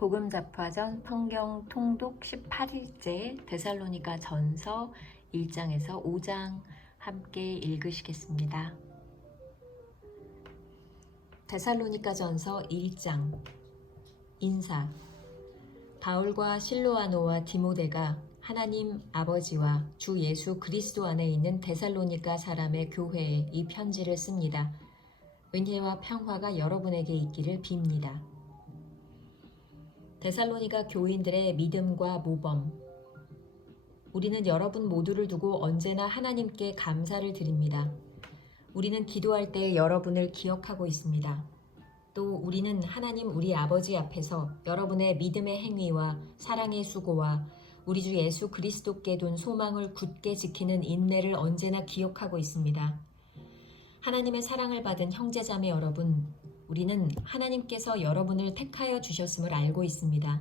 복음잡화전 성경 통독 18일째 데살로니가 전서 1장에서 5장 함께 읽으시겠습니다. 데살로니가 전서 1장 인사. 바울과 실로아노와 디모데가 하나님 아버지와 주 예수 그리스도 안에 있는 데살로니가 사람의 교회에 이 편지를 씁니다. 은혜와 평화가 여러분에게 있기를 빕니다. 데살로니가 교인들의 믿음과 모범. 우리는 여러분 모두를 두고 언제나 하나님께 감사를 드립니다. 우리는 기도할 때 여러분을 기억하고 있습니다. 또 우리는 하나님 우리 아버지 앞에서 여러분의 믿음의 행위와 사랑의 수고와 우리 주 예수 그리스도께 둔 소망을 굳게 지키는 인내를 언제나 기억하고 있습니다. 하나님의 사랑을 받은 형제자매 여러분, 우리는 하나님께서 여러분을 택하여 주셨음을 알고 있습니다.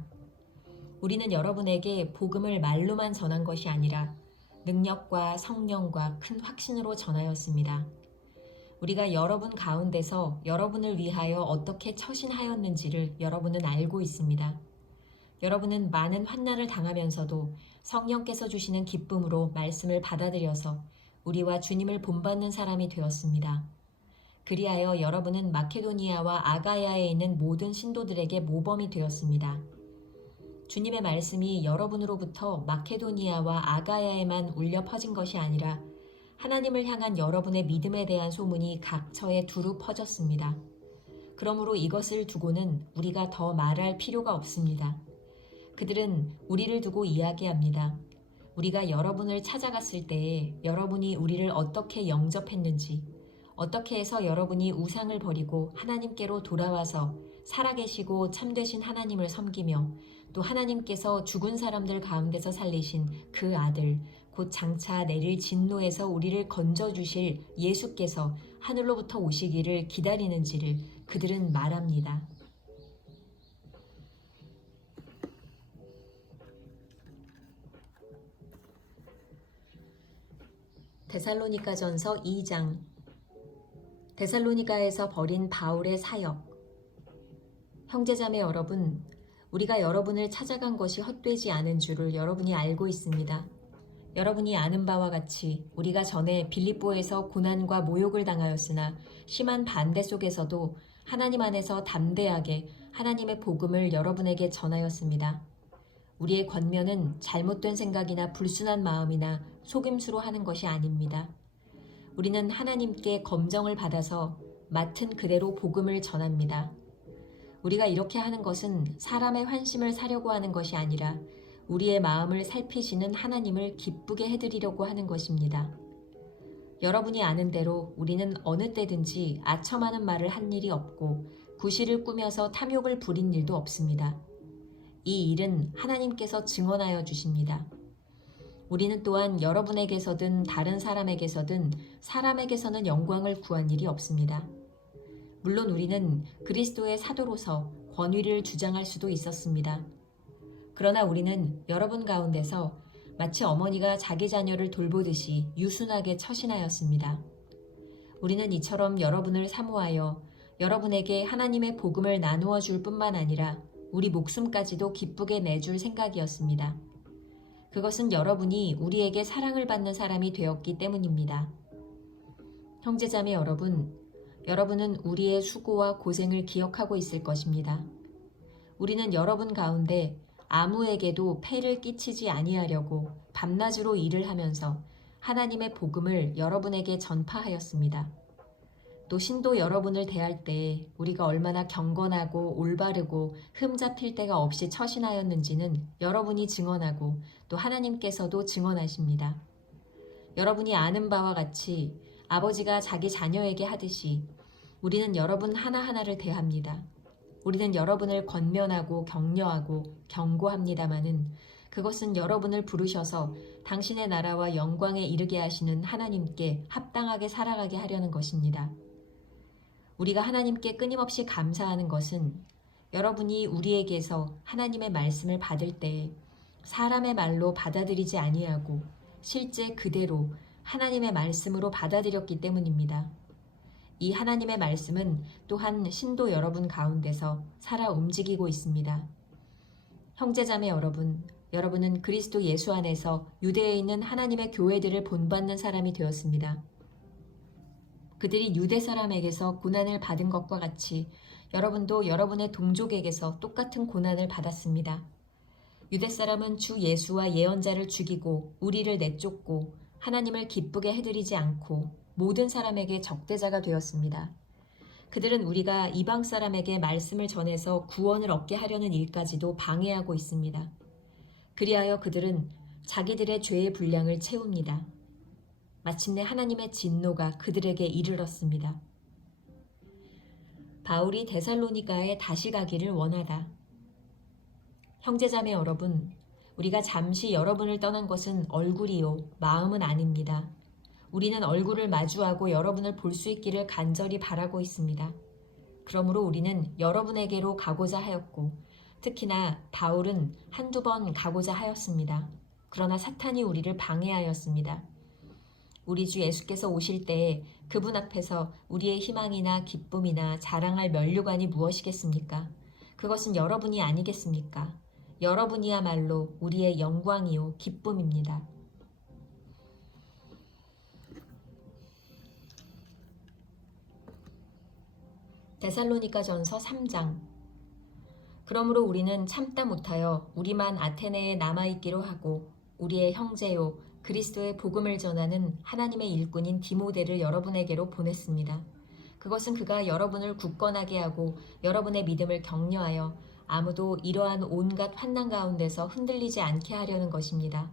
우리는 여러분에게 복음을 말로만 전한 것이 아니라 능력과 성령과 큰 확신으로 전하였습니다. 우리가 여러분 가운데서 여러분을 위하여 어떻게 처신하였는지를 여러분은 알고 있습니다. 여러분은 많은 환난을 당하면서도 성령께서 주시는 기쁨으로 말씀을 받아들여서 우리와 주님을 본받는 사람이 되었습니다. 그리하여 여러분은 마케도니아와 아가야에 있는 모든 신도들에게 모범이 되었습니다. 주님의 말씀이 여러분으로부터 마케도니아와 아가야에만 울려 퍼진 것이 아니라 하나님을 향한 여러분의 믿음에 대한 소문이 각처에 두루 퍼졌습니다. 그러므로 이것을 두고는 우리가 더 말할 필요가 없습니다. 그들은 우리를 두고 이야기합니다. 우리가 여러분을 찾아갔을 때에 여러분이 우리를 어떻게 영접했는지, 어떻게 해서 여러분이 우상을 버리고 하나님께로 돌아와서 살아계시고 참되신 하나님을 섬기며 또 하나님께서 죽은 사람들 가운데서 살리신 그 아들, 곧 장차 내릴 진노에서 우리를 건져주실 예수께서 하늘로부터 오시기를 기다리는지를 그들은 말합니다. 데살로니가 전서 2장. 데살로니가에서 벌인 바울의 사역. 형제자매 여러분, 우리가 여러분을 찾아간 것이 헛되지 않은 줄을 여러분이 알고 있습니다. 여러분이 아는 바와 같이 우리가 전에 빌립보에서 고난과 모욕을 당하였으나 심한 반대 속에서도 하나님 안에서 담대하게 하나님의 복음을 여러분에게 전하였습니다. 우리의 권면은 잘못된 생각이나 불순한 마음이나 속임수로 하는 것이 아닙니다. 우리는 하나님께 검정을 받아서 맡은 그대로 복음을 전합니다. 우리가 이렇게 하는 것은 사람의 환심을 사려고 하는 것이 아니라 우리의 마음을 살피시는 하나님을 기쁘게 해드리려고 하는 것입니다. 여러분이 아는 대로 우리는 어느 때든지 아첨하는 말을 한 일이 없고 구실을 꾸며서 탐욕을 부린 일도 없습니다. 이 일은 하나님께서 증언하여 주십니다. 우리는 또한 여러분에게서든 다른 사람에게서든 사람에게서는 영광을 구한 일이 없습니다. 물론 우리는 그리스도의 사도로서 권위를 주장할 수도 있었습니다. 그러나 우리는 여러분 가운데서 마치 어머니가 자기 자녀를 돌보듯이 유순하게 처신하였습니다. 우리는 이처럼 여러분을 사모하여 여러분에게 하나님의 복음을 나누어 줄 뿐만 아니라 우리 목숨까지도 기쁘게 내줄 생각이었습니다. 그것은 여러분이 우리에게 사랑을 받는 사람이 되었기 때문입니다. 형제자매 여러분, 여러분은 우리의 수고와 고생을 기억하고 있을 것입니다. 우리는 여러분 가운데 아무에게도 폐를 끼치지 아니하려고 밤낮으로 일을 하면서 하나님의 복음을 여러분에게 전파하였습니다. 또 신도 여러분을 대할 때 우리가 얼마나 경건하고 올바르고 흠잡힐 데가 없이 처신하였는지는 여러분이 증언하고 또 하나님께서도 증언하십니다. 여러분이 아는 바와 같이 아버지가 자기 자녀에게 하듯이 우리는 여러분 하나하나를 대합니다. 우리는 여러분을 권면하고 격려하고 경고합니다마는 그것은 여러분을 부르셔서 당신의 나라와 영광에 이르게 하시는 하나님께 합당하게 살아가게 하려는 것입니다. 우리가 하나님께 끊임없이 감사하는 것은 여러분이 우리에게서 하나님의 말씀을 받을 때 사람의 말로 받아들이지 아니하고 실제 그대로 하나님의 말씀으로 받아들였기 때문입니다. 이 하나님의 말씀은 또한 신도 여러분 가운데서 살아 움직이고 있습니다. 형제자매 여러분, 여러분은 그리스도 예수 안에서 유대에 있는 하나님의 교회들을 본받는 사람이 되었습니다. 그들이 유대 사람에게서 고난을 받은 것과 같이 여러분도 여러분의 동족에게서 똑같은 고난을 받았습니다. 유대 사람은 주 예수와 예언자를 죽이고 우리를 내쫓고 하나님을 기쁘게 해드리지 않고 모든 사람에게 적대자가 되었습니다. 그들은 우리가 이방 사람에게 말씀을 전해서 구원을 얻게 하려는 일까지도 방해하고 있습니다. 그리하여 그들은 자기들의 죄의 분량을 채웁니다. 마침내 하나님의 진노가 그들에게 이르렀습니다. 바울이 데살로니가에 다시 가기를 원하다. 형제자매 여러분, 우리가 잠시 여러분을 떠난 것은 얼굴이요, 마음은 아닙니다. 우리는 얼굴을 마주하고 여러분을 볼 수 있기를 간절히 바라고 있습니다. 그러므로 우리는 여러분에게로 가고자 하였고, 특히나 바울은 한두 번 가고자 하였습니다. 그러나 사탄이 우리를 방해하였습니다. 우리 주 예수께서 오실 때에 그분 앞에서 우리의 희망이나 기쁨이나 자랑할 면류관이 무엇이겠습니까? 그것은 여러분이 아니겠습니까? 여러분이야말로 우리의 영광이요 기쁨입니다. 데살로니가전서 3장. 그러므로 우리는 참다 못하여 우리만 아테네에 남아있기로 하고 우리의 형제요 그리스도의 복음을 전하는 하나님의 일꾼인 디모데를 여러분에게로 보냈습니다. 그것은 그가 여러분을 굳건하게 하고 여러분의 믿음을 격려하여 아무도 이러한 온갖 환난 가운데서 흔들리지 않게 하려는 것입니다.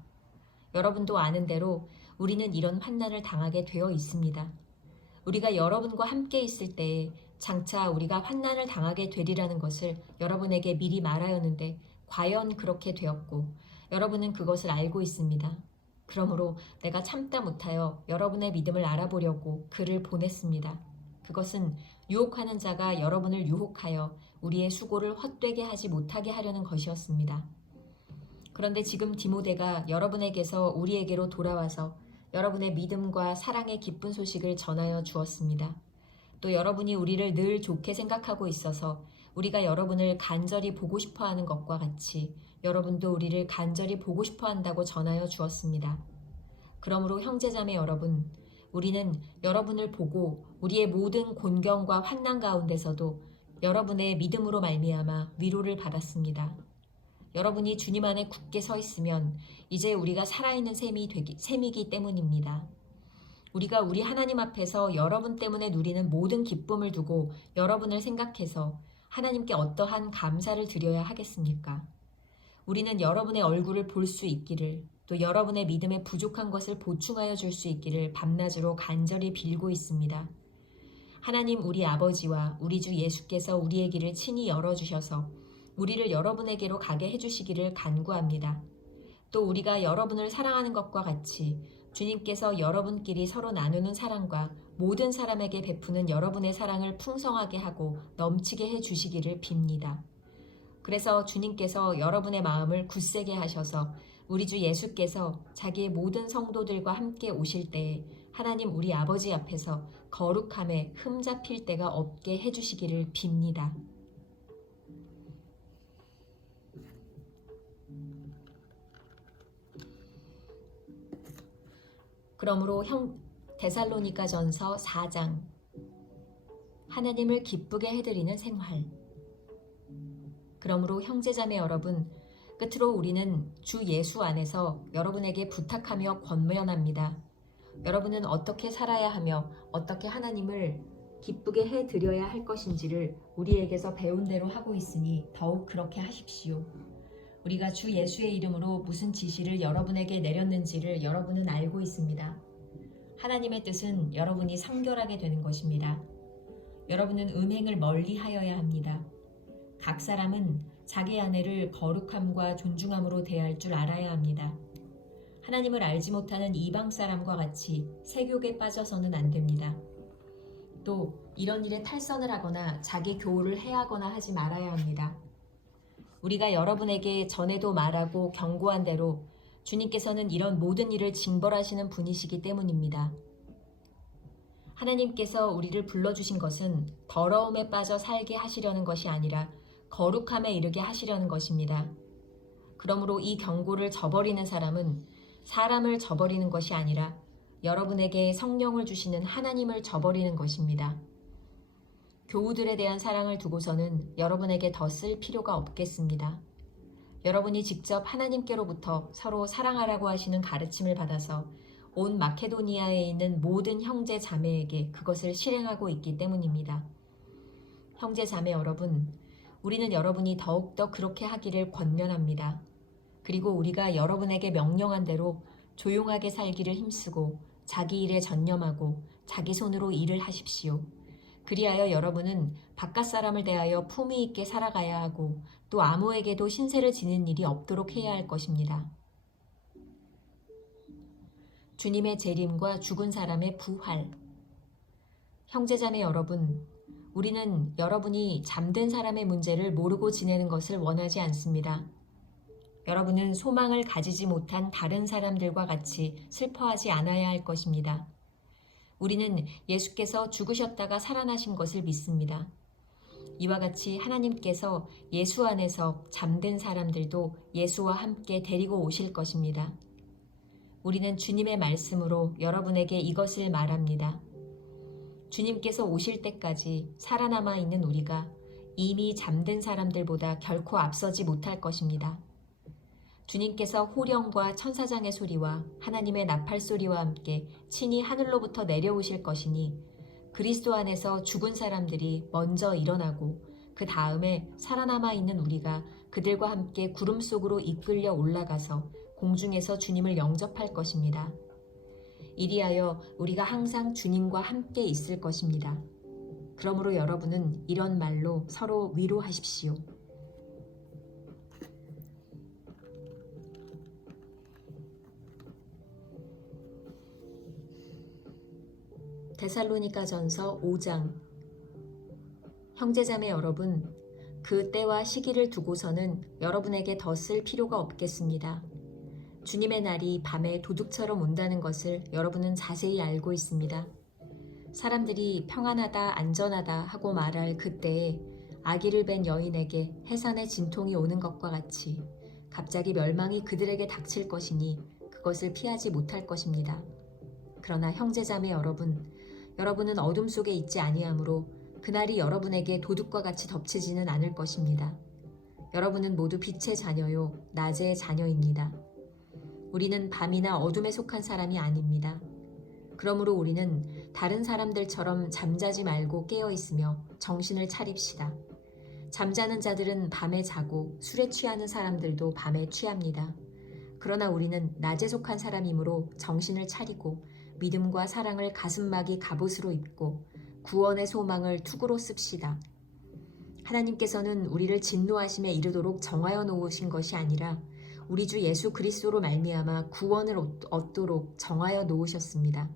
여러분도 아는 대로 우리는 이런 환난을 당하게 되어 있습니다. 우리가 여러분과 함께 있을 때에 장차 우리가 환난을 당하게 되리라는 것을 여러분에게 미리 말하였는데 과연 그렇게 되었고 여러분은 그것을 알고 있습니다. 그러므로 내가 참다 못하여 여러분의 믿음을 알아보려고 글을 보냈습니다. 그것은 유혹하는 자가 여러분을 유혹하여 우리의 수고를 헛되게 하지 못하게 하려는 것이었습니다. 그런데 지금 디모데가 여러분에게서 우리에게로 돌아와서 여러분의 믿음과 사랑의 기쁜 소식을 전하여 주었습니다. 또 여러분이 우리를 늘 좋게 생각하고 있어서 우리가 여러분을 간절히 보고 싶어 하는 것과 같이 여러분도 우리를 간절히 보고 싶어 한다고 전하여 주었습니다. 그러므로 형제자매 여러분, 우리는 여러분을 보고 우리의 모든 곤경과 환난 가운데서도 여러분의 믿음으로 말미암아 위로를 받았습니다. 여러분이 주님 안에 굳게 서 있으면 이제 우리가 살아있는 셈이기 때문입니다. 우리가 우리 하나님 앞에서 여러분 때문에 누리는 모든 기쁨을 두고 여러분을 생각해서 하나님께 어떠한 감사를 드려야 하겠습니까? 우리는 여러분의 얼굴을 볼 수 있기를 또 여러분의 믿음에 부족한 것을 보충하여 줄 수 있기를 밤낮으로 간절히 빌고 있습니다. 하나님 우리 아버지와 우리 주 예수께서 우리의 길을 친히 열어주셔서 우리를 여러분에게로 가게 해주시기를 간구합니다. 또 우리가 여러분을 사랑하는 것과 같이 주님께서 여러분끼리 서로 나누는 사랑과 모든 사람에게 베푸는 여러분의 사랑을 풍성하게 하고 넘치게 해주시기를 빕니다. 그래서 주님께서 여러분의 마음을 굳세게 하셔서 우리 주 예수께서 자기의 모든 성도들과 함께 오실 때에 하나님 우리 아버지 앞에서 거룩함에 흠잡힐 데가 없게 해주시기를 빕니다. 그러므로 데살로니가전서 4장. 하나님을 기쁘게 해드리는 생활. 그러므로 형제자매 여러분, 끝으로 우리는 주 예수 안에서 여러분에게 부탁하며 권면합니다. 여러분은 어떻게 살아야 하며 어떻게 하나님을 기쁘게 해드려야 할 것인지를 우리에게서 배운 대로 하고 있으니 더욱 그렇게 하십시오. 우리가 주 예수의 이름으로 무슨 지시를 여러분에게 내렸는지를 여러분은 알고 있습니다. 하나님의 뜻은 여러분이 성결하게 되는 것입니다. 여러분은 음행을 멀리하여야 합니다. 각 사람은 자기 아내를 거룩함과 존중함으로 대할 줄 알아야 합니다. 하나님을 알지 못하는 이방 사람과 같이 세욕에 빠져서는 안 됩니다. 또 이런 일에 탈선을 하거나 자기 교훈을 해하거나 하지 말아야 합니다. 우리가 여러분에게 전에도 말하고 경고한 대로 주님께서는 이런 모든 일을 징벌하시는 분이시기 때문입니다. 하나님께서 우리를 불러주신 것은 더러움에 빠져 살게 하시려는 것이 아니라 거룩함에 이르게 하시려는 것입니다. 그러므로 이 경고를 저버리는 사람은 사람을 저버리는 것이 아니라 여러분에게 성령을 주시는 하나님을 저버리는 것입니다. 교우들에 대한 사랑을 두고서는 여러분에게 더 쓸 필요가 없겠습니다. 여러분이 직접 하나님께로부터 서로 사랑하라고 하시는 가르침을 받아서 온 마케도니아에 있는 모든 형제 자매에게 그것을 실행하고 있기 때문입니다. 형제 자매 여러분, 우리는 여러분이 더욱더 그렇게 하기를 권면합니다. 그리고 우리가 여러분에게 명령한 대로 조용하게 살기를 힘쓰고 자기 일에 전념하고 자기 손으로 일을 하십시오. 그리하여 여러분은 바깥 사람을 대하여 품위 있게 살아가야 하고 또 아무에게도 신세를 지는 일이 없도록 해야 할 것입니다. 주님의 재림과 죽은 사람의 부활. 형제자매 여러분, 우리는 여러분이 잠든 사람의 문제를 모르고 지내는 것을 원하지 않습니다. 여러분은 소망을 가지지 못한 다른 사람들과 같이 슬퍼하지 않아야 할 것입니다. 우리는 예수께서 죽으셨다가 살아나신 것을 믿습니다. 이와 같이 하나님께서 예수 안에서 잠든 사람들도 예수와 함께 데리고 오실 것입니다. 우리는 주님의 말씀으로 여러분에게 이것을 말합니다. 주님께서 오실 때까지 살아남아 있는 우리가 이미 잠든 사람들보다 결코 앞서지 못할 것입니다. 주님께서 호령과 천사장의 소리와 하나님의 나팔 소리와 함께 친히 하늘로부터 내려오실 것이니 그리스도 안에서 죽은 사람들이 먼저 일어나고 그 다음에 살아남아 있는 우리가 그들과 함께 구름 속으로 이끌려 올라가서 공중에서 주님을 영접할 것입니다. 이리하여 우리가 항상 주님과 함께 있을 것입니다. 그러므로 여러분은 이런 말로 서로 위로하십시오. 데살로니가전서 5장. 형제자매 여러분, 그 때와 시기를 두고서는 여러분에게 더 쓸 필요가 없겠습니다. 주님의 날이 밤에 도둑처럼 온다는 것을 여러분은 자세히 알고 있습니다. 사람들이 평안하다 안전하다 하고 말할 그때에 아기를 뵌 여인에게 해산의 진통이 오는 것과 같이 갑자기 멸망이 그들에게 닥칠 것이니 그것을 피하지 못할 것입니다. 그러나 형제자매 여러분, 여러분은 어둠 속에 있지 아니하므로 그날이 여러분에게 도둑과 같이 덮치지는 않을 것입니다. 여러분은 모두 빛의 자녀요 낮의 자녀입니다. 우리는 밤이나 어둠에 속한 사람이 아닙니다. 그러므로 우리는 다른 사람들처럼 잠자지 말고 깨어 있으며 정신을 차립시다. 잠자는 자들은 밤에 자고 술에 취하는 사람들도 밤에 취합니다. 그러나 우리는 낮에 속한 사람이므로 정신을 차리고 믿음과 사랑을 가슴막이 갑옷으로 입고 구원의 소망을 투구로 씁시다. 하나님께서는 우리를 진노하심에 이르도록 정하여 놓으신 것이 아니라 우리 주 예수 그리스도로 말미암아 구원을 얻도록 정하여 놓으셨습니다.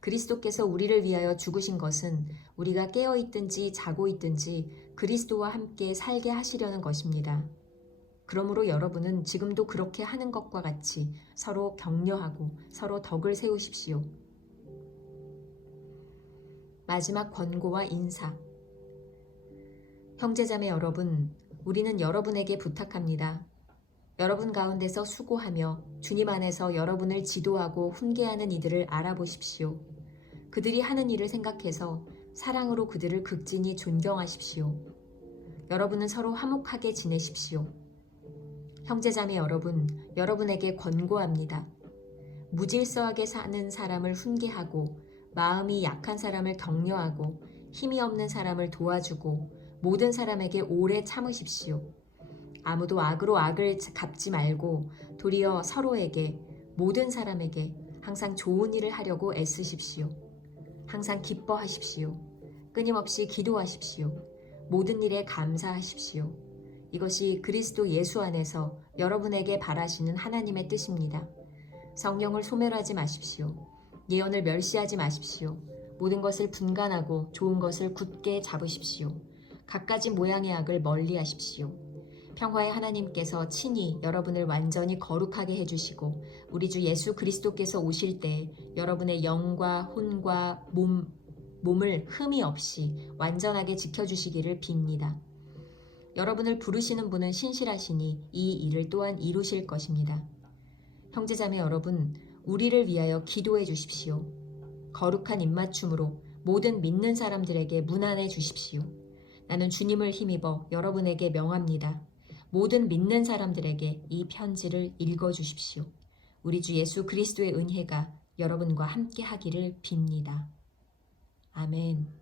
그리스도께서 우리를 위하여 죽으신 것은 우리가 깨어 있든지 자고 있든지 그리스도와 함께 살게 하시려는 것입니다. 그러므로 여러분은 지금도 그렇게 하는 것과 같이 서로 격려하고 서로 덕을 세우십시오. 마지막 권고와 인사. 형제자매 여러분, 우리는 여러분에게 부탁합니다. 여러분 가운데서 수고하며 주님 안에서 여러분을 지도하고 훈계하는 이들을 알아보십시오. 그들이 하는 일을 생각해서 사랑으로 그들을 극진히 존경하십시오. 여러분은 서로 화목하게 지내십시오. 형제자매 여러분, 여러분에게 권고합니다. 무질서하게 사는 사람을 훈계하고 마음이 약한 사람을 격려하고 힘이 없는 사람을 도와주고 모든 사람에게 오래 참으십시오. 아무도 악으로 악을 갚지 말고 도리어 서로에게 모든 사람에게 항상 좋은 일을 하려고 애쓰십시오. 항상 기뻐하십시오. 끊임없이 기도하십시오. 모든 일에 감사하십시오. 이것이 그리스도 예수 안에서 여러분에게 바라시는 하나님의 뜻입니다. 성령을 소멸하지 마십시오. 예언을 멸시하지 마십시오. 모든 것을 분간하고 좋은 것을 굳게 잡으십시오. 갖가지 모양의 악을 멀리하십시오. 평화의 하나님께서 친히 여러분을 완전히 거룩하게 해주시고 우리 주 예수 그리스도께서 오실 때 여러분의 영과 혼과 몸을 흠이 없이 완전하게 지켜주시기를 빕니다. 여러분을 부르시는 분은 신실하시니 이 일을 또한 이루실 것입니다. 형제자매 여러분, 우리를 위하여 기도해 주십시오. 거룩한 입맞춤으로 모든 믿는 사람들에게 문안해 주십시오. 나는 주님을 힘입어 여러분에게 명합니다. 모든 믿는 사람들에게 이 편지를 읽어 주십시오. 우리 주 예수 그리스도의 은혜가 여러분과 함께 하기를 빕니다. 아멘.